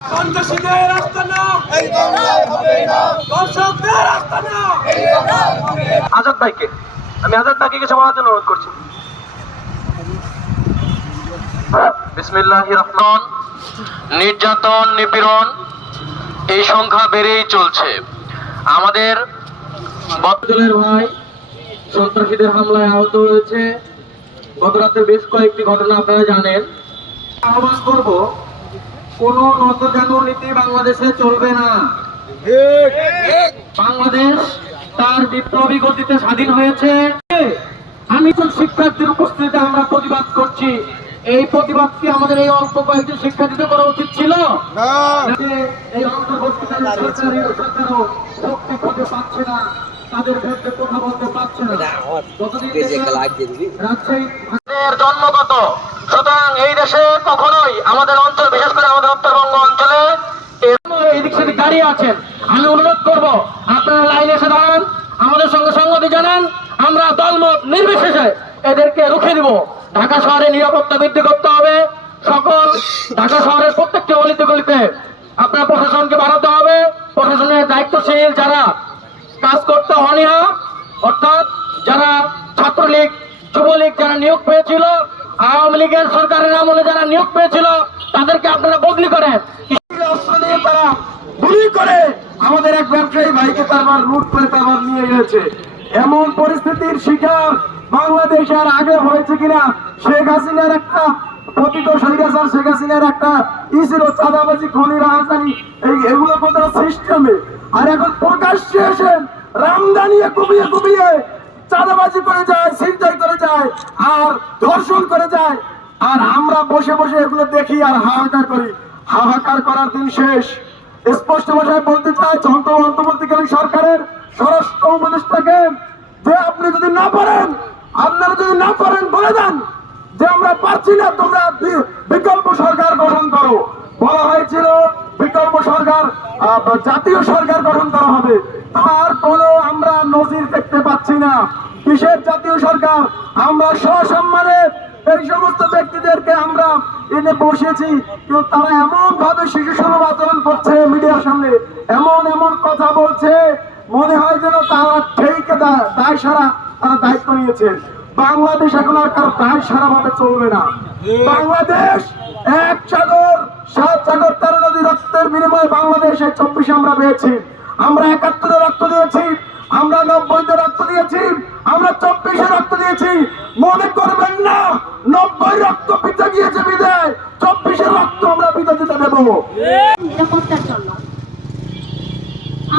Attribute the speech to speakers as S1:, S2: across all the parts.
S1: সন্ত্রাসীদের রাস্তা না। দর্শকদের রাস্তা না।
S2: আজাদ ভাইকে আমি আজাদ ভাইকে কিছু বলার জন্য অনুরোধ করছি। বিসমিল্লাহ রহমান নির্যাতন নিপীড়ন এই সংখ্যা বেড়েই চলছে। আমাদের বদলের ভাই সন্ত্রাসীদের হামলায় আহত হয়েছে। গত রাতে বেশ কয়েকটি ঘটনা আপনারা জানেন। আহ্বান করব কোন নতজানু নীতি বাংলাদেশে চলবে না। বাংলাদেশ তার বিপ্লবী গতিতে স্বাধীন হয়েছে। আমি তো শিক্ষার্থীর উপস্থিতিতে আমরা প্রতিবাদ করছি। এই প্রতিবাদটি আমাদের এই অল্প কয়েকজন শিক্ষার্থীদের করা উচিত ছিল? এই অন্তর্বর্তীকালীন সরকারের সরকারও শক্তি খুঁজে পাচ্ছে না তাদের বিরুদ্ধে কথা বলতে পারছে না। যতদিন জন্মগত সুতরাং এই দেশে কখনোই আমাদের অঞ্চল বিশেষ করে আমাদের উত্তরবঙ্গ অঞ্চলে এদিক সেদিক দাঁড়িয়ে আছেন। আমি অনুরোধ করব, আপনারা লাইনে এসে দাঁড়ান, আমাদের সঙ্গে সঙ্গতি জানান, আমরা দলমত নির্বিশেষে এদেরকে রুখে দিব। ঢাকা শহরে নিরাপত্তা বৃদ্ধি করতে হবে। সকল ঢাকা শহরের প্রত্যেকটি অলিতে গলিতে আপনার প্রশাসনকে বাড়াতে হবে। প্রশাসনের দায়িত্বশীল যারা কাজ করতে অনীহা, অর্থাৎ যারা ছাত্রলীগ, যুবলীগ যারা নিয়োগ পেয়েছিল, আওয়ামী লীগের সরকারের আমলে যারা নিয়োগ পেয়েছিল, তাদেরকে আপনারা বদলি করেন অস্ত্র দিয়ে তারা গুলি করে আমাদের এক ব্যবসায়ী ভাইকে তারপর লুট করে তারপর নিয়ে গেছে এমন পরিস্থিতির শিকার বাংলাদেশে আর আগে হয়েছে কিনা, শেখ হাসিনার একটা চাঁদাবাজি করে যায় করে যায়, আর করে যায়। আর আমরা বসে বসে এগুলো দেখি আর হাহাকার করি। হাহাকার করার দিন শেষ। স্পষ্ট ভাষায় বলতে চাই অন্তর্বর্তীকালীন সরকারের স্বরাষ্ট্র উপদেষ্টাকে যে আপনি যদি না পারেন, আপনারা যদি না পারেন, বলে দেন। যে আমরা পারছি না, তোমরা বিকল্প সরকার গঠন করো। বলা হয়েছিল, বিকল্প সরকার জাতীয় সরকার গঠন করা হবে। তার কোনো আমরা নজির দেখতে পাচ্ছি না। কিসের জাতীয় সরকার? আমরা সসম্মানে এই সমস্ত ব্যক্তিদেরকে এনে বসেছি কিন্তু তারা এমন ভাবে শিশু সুলভ আচরণ করছে মিডিয়ার সামনে, এমন এমন কথা বলছে, মনে হয় যেন তারা ঠিক দায় সারা তারা দায়িত্ব নিয়েছে। বাংলাদেশ এখন আর কারও দায় সারা ভাবে চলবে না। বাংলাদেশ, এক সাগর, সাত সাগর, তেরো নদী রক্তের বিনিময়ে বাংলাদেশে চব্বিশে আমরা পেয়েছি। আমরা একাত্তরে রক্ত দিয়েছি, আমরা নব্বইতে রক্ত দিয়েছি, আমরা চব্বিশে রক্ত দিয়েছি। মনে করবেন না, নব্বই রক্ত পিতা গিয়েছে পিতা
S3: নিরাপত্তার জন্য।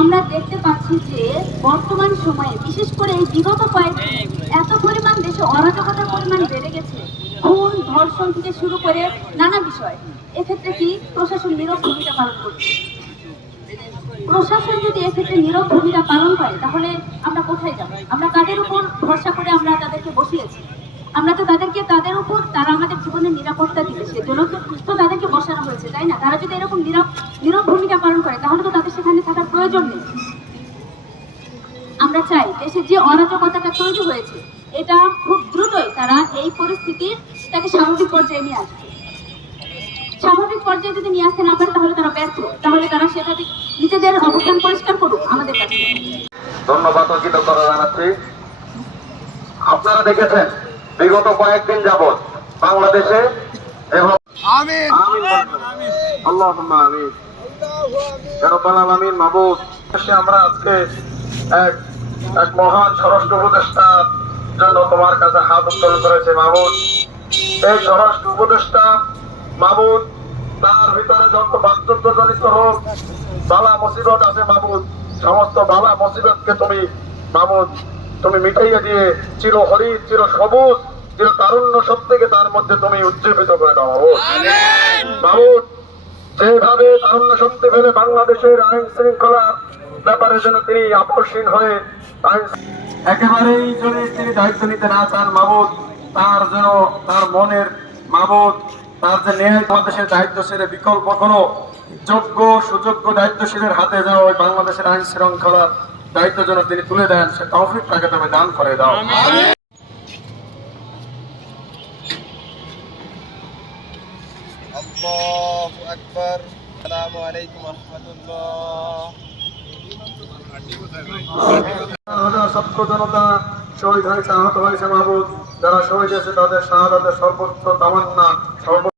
S3: আমরা দেখতে পাচ্ছি যে বর্তমান সময়ে, বিশেষ করে এই বিগত কয়েকদিন, এত পরিমাণ দেশে অরাজকতার পরিমাণ বেড়ে গেছে। খুন, ধর্ষণ থেকে শুরু করে নানা বিষয়। এক্ষেত্রে কি প্রশাসন নীরব ভূমিকা পালন করছে? প্রশাসন যদি এক্ষেত্রে নীরব ভূমিকা পালন করে, তাহলে আমরা কোথায় যাব? আমরা কাদের উপর ভরসা করে আমরা তাদেরকে বসিয়েছি? আমরা তো তাদেরকে, তাদের উপর তারা আমাদের জীবনের নিরাপত্তা দিবে সেজন্য তো তো তাদেরকে বসানো হয়েছে তাই না তারা যদি এরকম নীরব নীরব ভূমিকা পালন করে তাহলে তো তাদের সেখানে থাকার প্রয়োজন নেই। আমরা চাই দেশে যে অরাজকতাটা তৈরি হয়েছে এটা খুব দ্রুতই তারা এই পরিস্থিতির তাকে স্বাভাবিক পর্যায়ে নিয়ে আসবে। স্বাভাবিক পর্যায়ে যদি নিয়ে আসতে না পারে তাহলে তারা ব্যর্থ। তাহলে তারা সেটা নিজেদের অবস্থান পরিষ্কার করুক আমাদের কাছে।
S2: ধন্যবাদ কৃতজ্ঞতা জানাচ্ছি আপনারা দেখেছেন বিগত কয়েকদিন যাবৎ বাংলাদেশে এবং
S4: আমিন।
S2: আল্লাহ আমিন। রব্বাল আলামিন মাহবুব আমরা আজকে এক এক মহান স্বরাষ্ট্র উপদেষ্টার জন্য তোমার কাছে হাত উত্তোলন করেছে মাহবুদ এই স্বরাষ্ট্র উপদেষ্টা মাহবুদ তার ভিতরে যত হোক বালা মুসিবত আছে মাহবুদ সমস্ত বালা মুসিবতকে তুমি মাহবুদ তুমি মিটাইয়ে দিয়ে চির হরিত চির সবুজ চির তারুণ্য থেকে তার মধ্যে তুমি উজ্জীবিত করে দাও মাহবুদ মাহবুদ যেভাবে তারুণ্য শক্তি ফেলে বাংলাদেশের আইন শৃঙ্খলার ব্যাপারে যেন তিনি আপসীন হয়ে আইন একেবারেই যদি তিনি দায়িত্ব নিতে না চান মাহবুদ তার যেন তার মনের মাহবুদ তার যে ন্যায় বাংলাদেশের দায়িত্বশীলের বিকল্প কোনো যোগ্য সুযোগ্য দায়িত্বশীলের হাতে যেন ওই বাংলাদেশের আইন শৃঙ্খলার দায়িত্ব যেন তিনি তুলে দেন সে তৌফিক তাকে তুমি দান করে দাও।
S4: আল্লাহু আকবার আসসালামু আলাইকুম
S5: হয়েছে, আহত হয়েছে মাহবুব। যারা শহীদ হয়েছে, তাদের শাহাদাতের সর্বোচ্চ তামান্না, সর্ব